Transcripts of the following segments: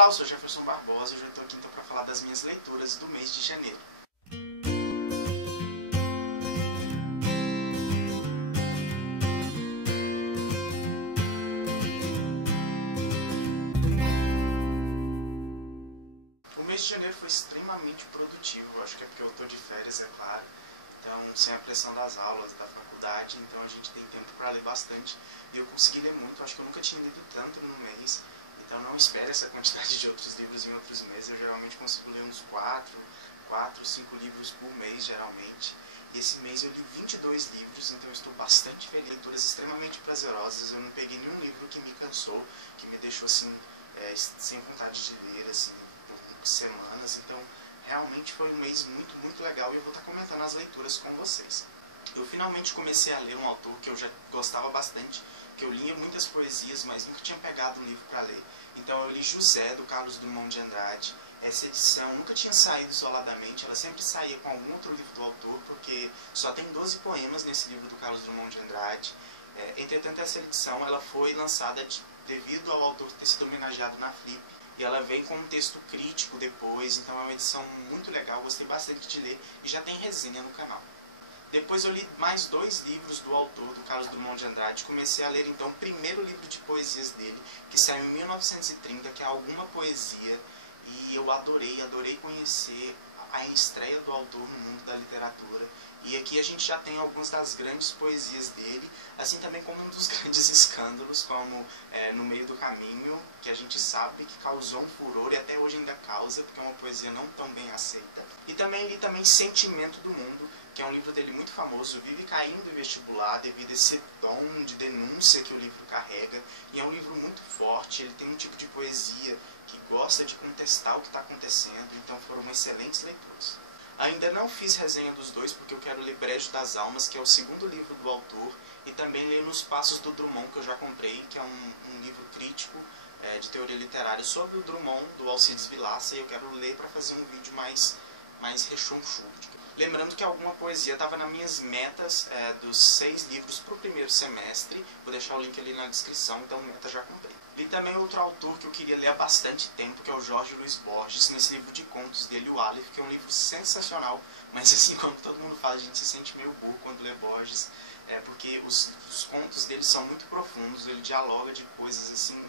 Olá, eu sou Jefferson Barbosa e hoje eu estou aqui então para falar das minhas leituras do mês de janeiro. O mês de janeiro foi extremamente produtivo, eu acho que é porque eu estou de férias, é claro. Então, sem a pressão das aulas, da faculdade, então a gente tem tempo para ler bastante. E eu consegui ler muito, eu acho que eu nunca tinha lido tanto num mês. Então não espere essa quantidade de outros livros em outros meses. Eu geralmente consigo ler uns 4, 5 livros por mês, geralmente. E esse mês eu li 22 livros, então eu estou bastante feliz. Leituras extremamente prazerosas, eu não peguei nenhum livro que me cansou, que me deixou assim, sem vontade de ler, assim, por semanas. Então realmente foi um mês muito legal e eu vou estar comentando as leituras com vocês. Eu finalmente comecei a ler um autor que eu já gostava bastante, que eu lia muitas poesias, mas nunca tinha pegado um livro para ler. Então eu li José, do Carlos Drummond de Andrade. Essa edição nunca tinha saído isoladamente, ela sempre saía com algum outro livro do autor, porque só tem 12 poemas nesse livro do Carlos Drummond de Andrade. Entretanto, essa edição ela foi lançada devido ao autor ter sido homenageado na Flip, e ela vem com um texto crítico depois, então é uma edição muito legal, gostei bastante de ler e já tem resenha no canal. Depois eu li mais 2 livros do autor, do Carlos Drummond de Andrade. Comecei a ler então o primeiro livro de poesias dele, que saiu em 1930, que é Alguma Poesia, e eu adorei conhecer a estreia do autor no mundo da literatura. E aqui a gente já tem algumas das grandes poesias dele, assim também como um dos grandes escândalos, como No Meio do Caminho, que a gente sabe que causou um furor e até hoje ainda causa, porque é uma poesia não tão bem aceita. E também li Sentimento do Mundo, que é um livro dele muito famoso, vive caindo em vestibular devido a esse tom de denúncia que o livro carrega. E é um livro muito forte, ele tem um tipo de poesia que gosta de contestar o que está acontecendo, então foram excelentes leituras. Ainda não fiz resenha dos dois, porque eu quero ler Brejo das Almas, que é o segundo livro do autor, e também ler Nos Passos do Drummond, que eu já comprei, que é um livro crítico de teoria literária sobre o Drummond, do Alcides Vilaça, e eu quero ler para fazer um vídeo mais rechonchudo. Lembrando que Alguma Poesia estava nas minhas metas dos 6 livros para o primeiro semestre. Vou deixar o link ali na descrição, então meta já comprei. Li também outro autor que eu queria ler há bastante tempo, que é o Jorge Luiz Borges, nesse livro de contos dele, o Aleph, que é um livro sensacional, mas assim como todo mundo fala, a gente se sente meio burro quando lê Borges, porque os contos dele são muito profundos, ele dialoga de coisas assim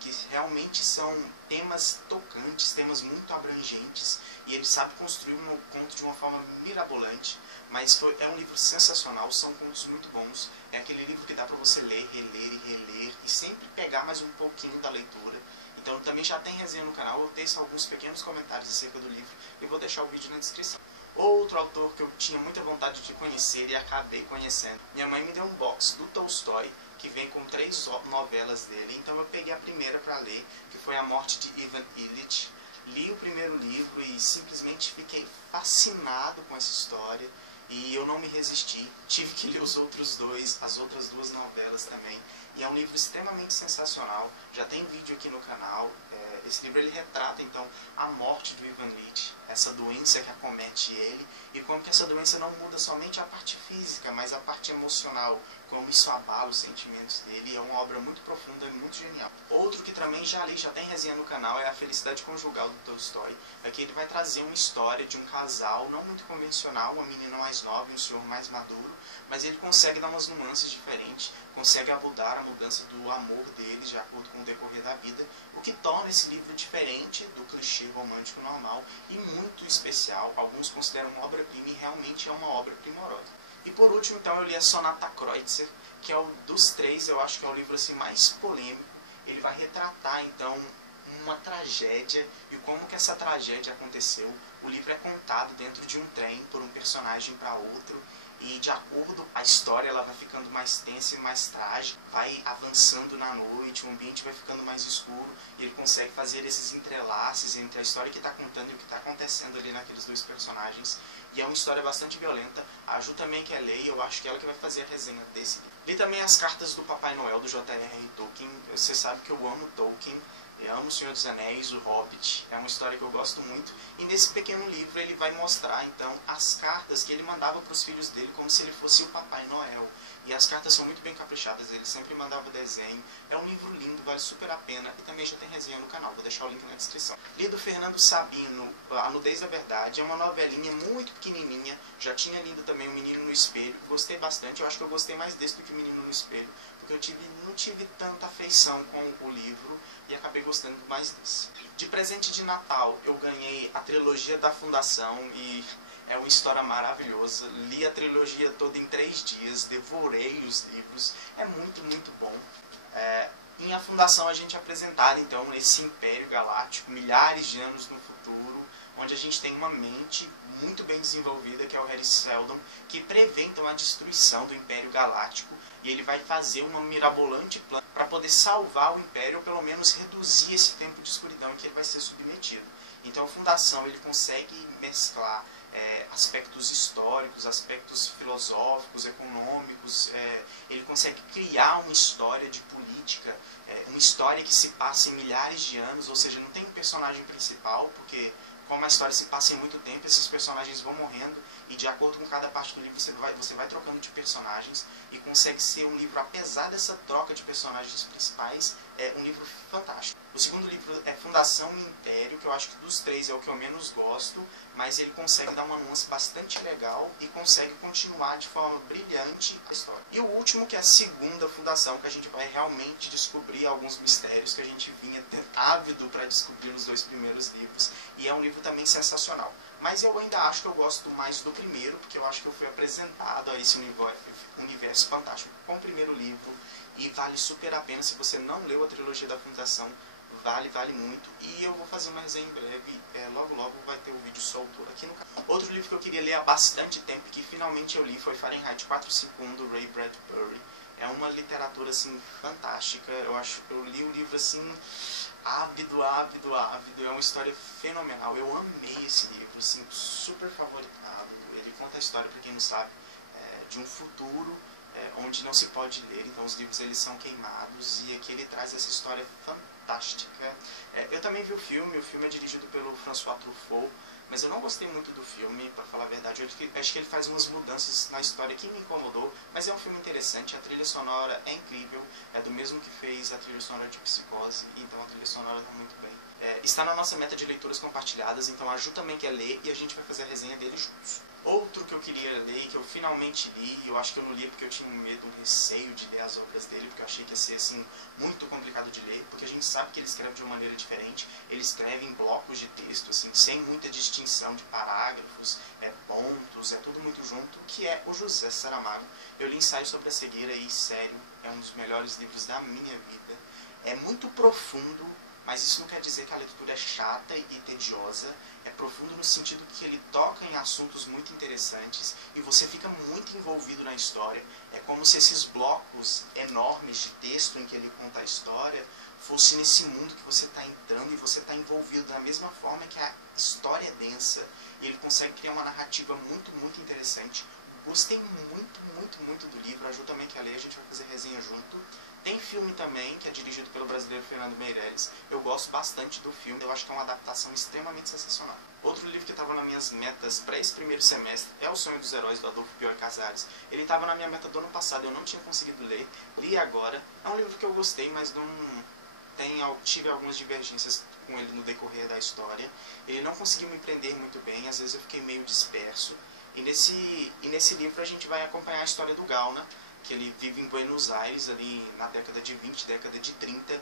que realmente são temas tocantes, temas muito abrangentes, e ele sabe construir um conto de uma forma mirabolante, mas é um livro sensacional, são contos muito bons, é aquele livro que dá para você ler, reler e reler, e sempre pegar mais um pouquinho da leitura. Então também já tem resenha no canal, eu teço alguns pequenos comentários acerca do livro, e vou deixar o vídeo na descrição. Outro autor que eu tinha muita vontade de conhecer e acabei conhecendo, minha mãe me deu um box do Tolstói, que vem com 3 novelas dele, então eu peguei a primeira para ler, que foi A Morte de Ivan Ilitch. Li o primeiro livro e simplesmente fiquei fascinado com essa história, e eu não me resisti, tive que ler as outras 2 novelas também, e é um livro extremamente sensacional, já tem vídeo aqui no canal. Esse livro ele retrata então a morte do Ivan Ilitch, essa doença que acomete ele, e como que essa doença não muda somente a parte física, mas a parte emocional, como isso abala os sentimentos dele. É uma obra muito profunda e muito genial. Outro que também já li, já tem resenha no canal, é A Felicidade Conjugal, do Tolstói. Aqui ele vai trazer uma história de um casal não muito convencional, uma menina mais nova e um senhor mais maduro, mas ele consegue dar umas nuances diferentes, consegue abordar a mudança do amor deles de acordo com o decorrer da vida, o que torna esse livro diferente do clichê romântico normal e muito especial. Alguns consideram uma obra-prima e realmente é uma obra primorosa. E por último, então, eu li a Sonata Kreutzer, que é dos 3, eu acho que é o livro assim, mais polêmico. Ele vai retratar, então, uma tragédia e como que essa tragédia aconteceu. O livro é contado dentro de um trem, por um personagem para outro, e de acordo a história ela vai ficando mais tensa e mais trágica, vai avançando na noite, o ambiente vai ficando mais escuro, e ele consegue fazer esses entrelaces entre a história que está contando e o que está acontecendo ali naqueles 2 personagens. E é uma história bastante violenta. A Ju também quer ler, e eu acho que ela que vai fazer a resenha desse livro. Li também As Cartas do Papai Noel, do J.R.R. Tolkien. Você sabe que eu amo Tolkien. Eu amo O Senhor dos Anéis, O Hobbit, é uma história que eu gosto muito. E nesse pequeno livro ele vai mostrar, então, as cartas que ele mandava para os filhos dele como se ele fosse o Papai Noel. E as cartas são muito bem caprichadas, ele sempre mandava desenho. É um livro lindo, vale super a pena. E também já tem resenha no canal, vou deixar o link na descrição. Li do Fernando Sabino, A Nudez da Verdade, é uma novelinha muito pequenininha. Já tinha lido também O Menino no Espelho, gostei bastante. Eu acho que eu gostei mais desse do que O Menino no Espelho, porque eu não tive tanta afeição com o livro e acabei gostando mais desse. De presente de Natal, eu ganhei a trilogia da Fundação e é uma história maravilhosa. Li a trilogia toda em 3 dias, devorei os livros, é muito, muito bom. Em A Fundação a gente é apresentado, então, esse Império Galáctico, milhares de anos no futuro, onde a gente tem uma mente muito bem desenvolvida, que é o Harry Seldon, que prevê, então, a destruição do Império Galáctico, e ele vai fazer uma mirabolante plano para poder salvar o Império, ou pelo menos reduzir esse tempo de escuridão em que ele vai ser submetido. Então, a Fundação ele consegue mesclar aspectos históricos, aspectos filosóficos, econômicos, ele consegue criar uma história de política, uma história que se passa em milhares de anos, ou seja, não tem um personagem principal, porque como a história se passa em muito tempo, esses personagens vão morrendo e de acordo com cada parte do livro você vai trocando de personagens e consegue ser um livro, apesar dessa troca de personagens principais, é um livro fantástico. O segundo livro é Fundação e Império, que eu acho que dos 3 é o que eu menos gosto, mas ele consegue dar uma nuance bastante legal e consegue continuar de forma brilhante a história. E o último, que é a segunda Fundação, que a gente vai realmente descobrir alguns mistérios que a gente vinha ávido para descobrir nos 2 primeiros livros, e é um livro também sensacional. Mas eu ainda acho que eu gosto mais do primeiro, porque eu acho que eu fui apresentado a esse universo fantástico com o primeiro livro, e vale super a pena. Se você não leu a trilogia da Fundação, vale muito. E eu vou fazer uma resenha em breve, logo vai ter um vídeo solto aqui no canal. Outro livro que eu queria ler há bastante tempo e que finalmente eu li foi Fahrenheit 451, do Ray Bradbury. É uma literatura assim fantástica. Eu li o livro assim ávido, é uma história fenomenal. Eu amei esse livro, assim, super favoritado. Ele conta a história, para quem não sabe, de um futuro onde não se pode ler, então os livros eles são queimados, e aqui ele traz essa história fantástica. Eu também vi o filme é dirigido pelo François Truffaut, mas eu não gostei muito do filme, para falar a verdade. Eu acho que ele faz umas mudanças na história que me incomodou, mas é um filme interessante. A trilha sonora é incrível, é do mesmo que fez a trilha sonora de Psicose, então a trilha sonora está muito bem. Está na nossa meta de leituras compartilhadas, então a Ju também quer ler e a gente vai fazer a resenha dele juntos. Outro que eu queria ler, que eu finalmente li, eu acho que eu não li porque eu tinha um medo, um receio de ler as obras dele, porque eu achei que ia ser assim, muito complicado de ler, porque a gente sabe que ele escreve de uma maneira diferente, ele escreve em blocos de texto, assim, sem muita distinção de parágrafos, pontos, tudo muito junto, que é o José Saramago. Eu li Ensaio sobre a Cegueira e, sério, é um dos melhores livros da minha vida. É muito profundo, mas isso não quer dizer que a leitura é chata e tediosa. É profundo no sentido que ele toca em assuntos muito interessantes e você fica muito envolvido na história. É como se esses blocos enormes de texto em que ele conta a história fosse nesse mundo que você está entrando e você está envolvido da mesma forma que a história é densa. E ele consegue criar uma narrativa muito, muito interessante. Gostei muito do livro. A Ju também quer ler, a gente vai fazer resenha junto. Tem filme também, que é dirigido pelo brasileiro Fernando Meirelles. Eu gosto bastante do filme, eu acho que é uma adaptação extremamente sensacional. Outro livro que estava nas minhas metas para esse primeiro semestre é O Sonho dos Heróis, do Adolfo Bioy Casares. Ele estava na minha meta do ano passado, eu não tinha conseguido ler, li agora. É um livro que eu gostei, mas tive algumas divergências com ele no decorrer da história. Ele não conseguiu me prender muito bem, às vezes eu fiquei meio disperso. E nesse livro a gente vai acompanhar a história do Gauna, que ele vive em Buenos Aires, ali na década de 20, década de 30,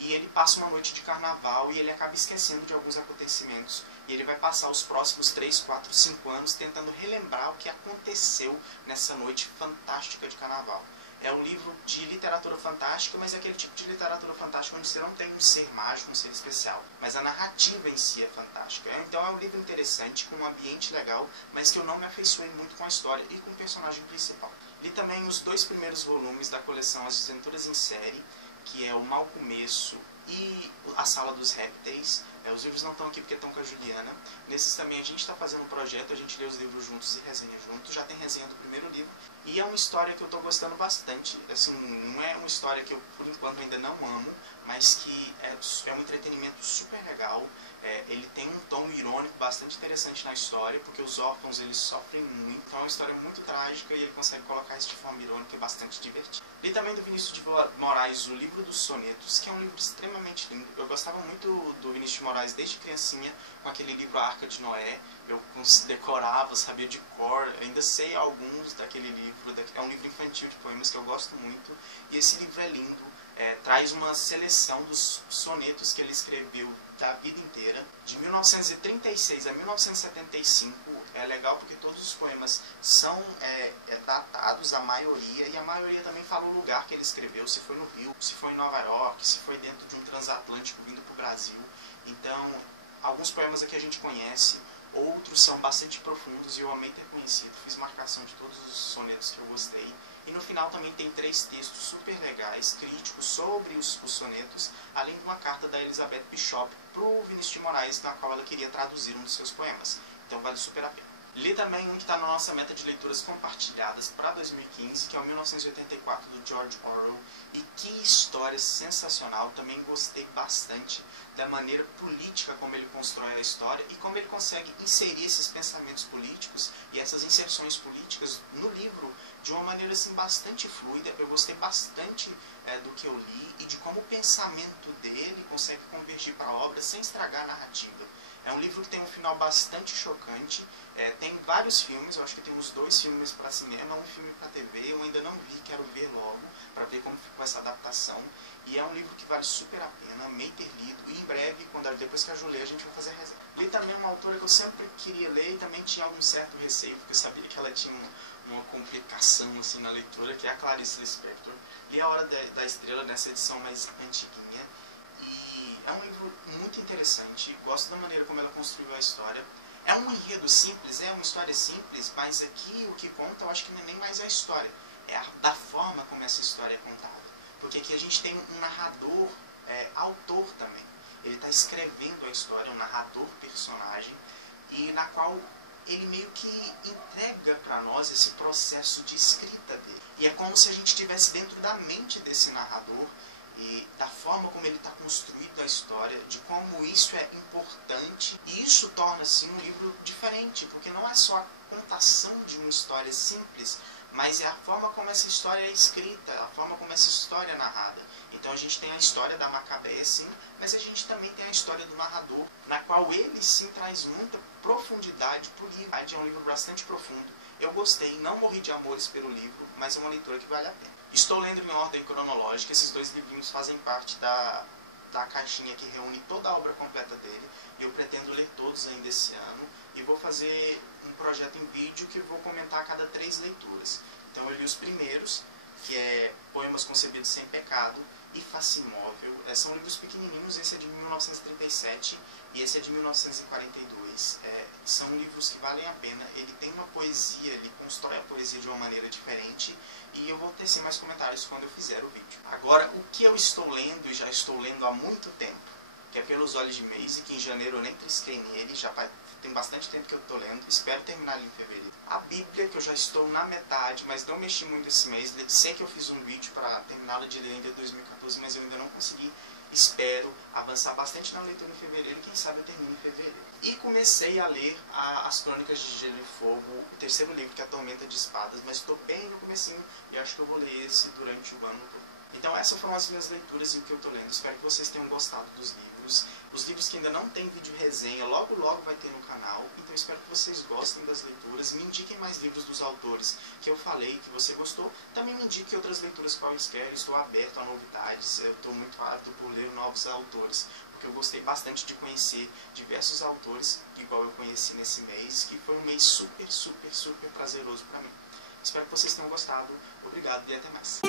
e ele passa uma noite de carnaval e ele acaba esquecendo de alguns acontecimentos. E ele vai passar os próximos 3, 4, 5 anos tentando relembrar o que aconteceu nessa noite fantástica de carnaval. É um livro de literatura fantástica, mas é aquele tipo de literatura fantástica onde você não tem um ser mágico, um ser especial. Mas a narrativa em si é fantástica. Então é um livro interessante, com um ambiente legal, mas que eu não me afeiçoei muito com a história e com o personagem principal. Li também os 2 primeiros volumes da coleção As Desventuras em Série, que é O Mau Começo e A Sala dos Répteis. Os livros não estão aqui porque estão com a Juliana. Nesses também a gente está fazendo um projeto, a gente lê os livros juntos e resenha juntos. Já tem resenha do primeiro livro. E é uma história que eu estou gostando bastante. Assim, não é uma história que eu, por enquanto, ainda não amo, mas que é um entretenimento super legal. Ele tem um tom irônico bastante interessante na história, porque os órfãos eles sofrem muito. Então é uma história muito trágica e ele consegue colocar isso de forma irônica e bastante divertida. Li também do Vinícius de Moraes o Livro dos Sonetos, que é um livro extremamente lindo. Eu gostava muito do Vinícius de Moraes desde criancinha, com aquele livro A Arca de Noé. Eu decorava, sabia de cor, ainda sei alguns daquele livro. É um livro infantil de poemas que eu gosto muito. E esse livro é lindo. Traz uma seleção dos sonetos que ele escreveu da vida inteira, de 1936 a 1975. É legal porque todos os poemas são datados, a maioria, e a maioria também fala o lugar que ele escreveu, se foi no Rio, se foi em Nova York, se foi dentro de um transatlântico vindo para o Brasil. Então, alguns poemas aqui a gente conhece, outros são bastante profundos e eu amei ter conhecido. Fiz marcação de todos os sonetos que eu gostei. E no final também tem 3 textos super legais, críticos sobre os sonetos, além de uma carta da Elizabeth Bishop para o Vinícius de Moraes, na qual ela queria traduzir um dos seus poemas. Então vale super a pena. Li também um que está na nossa meta de leituras compartilhadas para 2015, que é o 1984, do George Orwell. E que história sensacional, também gostei bastante da maneira política como ele constrói a história e como ele consegue inserir esses pensamentos políticos e essas inserções políticas no livro de uma maneira assim, bastante fluida. Eu gostei bastante do que eu li e de como o pensamento dele consegue convergir para a obra sem estragar a narrativa. É um livro que tem um final bastante chocante. Tem vários filmes, eu acho que tem uns 2 filmes para cinema, um filme para TV, eu ainda não vi, quero ver logo, para ver como ficou essa adaptação. E é um livro que vale super a pena, amei ter lido, e em breve, depois que a Ju ler, a gente vai fazer a resenha. Li também uma autora que eu sempre queria ler e também tinha algum certo receio, porque eu sabia que ela tinha uma complicação assim, na leitura, que é a Clarice Lispector. Li A Hora da Estrela, nessa edição mais antiguinha. É um livro muito interessante, gosto da maneira como ela construiu a história. É um enredo simples, é uma história simples, mas aqui o que conta eu acho que não é nem mais a história, é da forma como essa história é contada. Porque aqui a gente tem um narrador, autor também. Ele está escrevendo a história, um narrador personagem, e na qual ele meio que entrega para nós esse processo de escrita dele. E é como se a gente estivesse dentro da mente desse narrador, e da forma como ele está construído a história, de como isso é importante. E isso torna assim um livro diferente, porque não é só a contação de uma história simples, mas é a forma como essa história é escrita, a forma como essa história é narrada. Então a gente tem a história da Macabeia, sim, mas a gente também tem a história do narrador, na qual ele sim traz muita profundidade para o livro. É um livro bastante profundo. Eu gostei, não morri de amores pelo livro, mas é uma leitura que vale a pena. Estou lendo em ordem cronológica, esses 2 livrinhos fazem parte da caixinha que reúne toda a obra completa dele. Eu pretendo ler todos ainda esse ano e vou fazer um projeto em vídeo que eu vou comentar a cada 3 leituras. Então eu li os primeiros, que é Poemas Concebidos Sem Pecado e Face Imóvel. São livros pequenininhos, esse é de 1937 e esse é de 1942. São livros que valem a pena. Ele tem uma poesia, ele constrói a poesia de uma maneira diferente e eu vou tecer mais comentários quando eu fizer o vídeo. Agora, o que eu estou lendo e já estou lendo há muito tempo, que é Pelos Olhos de Maisie, que em janeiro eu nem trisquei nele, tem bastante tempo que eu estou lendo, espero terminar ele em fevereiro. A Bíblia, que eu já estou na metade, mas não mexi muito esse mês, sei que eu fiz um vídeo para terminá-la de ler ainda em 2014, mas eu ainda não consegui. Espero avançar bastante na leitura em fevereiro, quem sabe eu termino em fevereiro. E comecei a ler As Crônicas de Gelo e Fogo, o 3º livro, que é a Tormenta de Espadas, mas estou bem no comecinho e acho que eu vou ler esse durante o ano todo. Então essas foram as minhas leituras e o que eu estou lendo. Espero que vocês tenham gostado dos livros. Os livros que ainda não tem vídeo resenha, logo vai ter no canal. Então espero que vocês gostem das leituras. Me indiquem mais livros dos autores que eu falei, que você gostou. Também me indiquem outras leituras quaisquer. Estou aberto a novidades. Eu estou muito ávido por ler novos autores, porque eu gostei bastante de conhecer diversos autores, igual eu conheci nesse mês, que foi um mês super, super, super prazeroso para mim. Espero que vocês tenham gostado. Obrigado e até mais.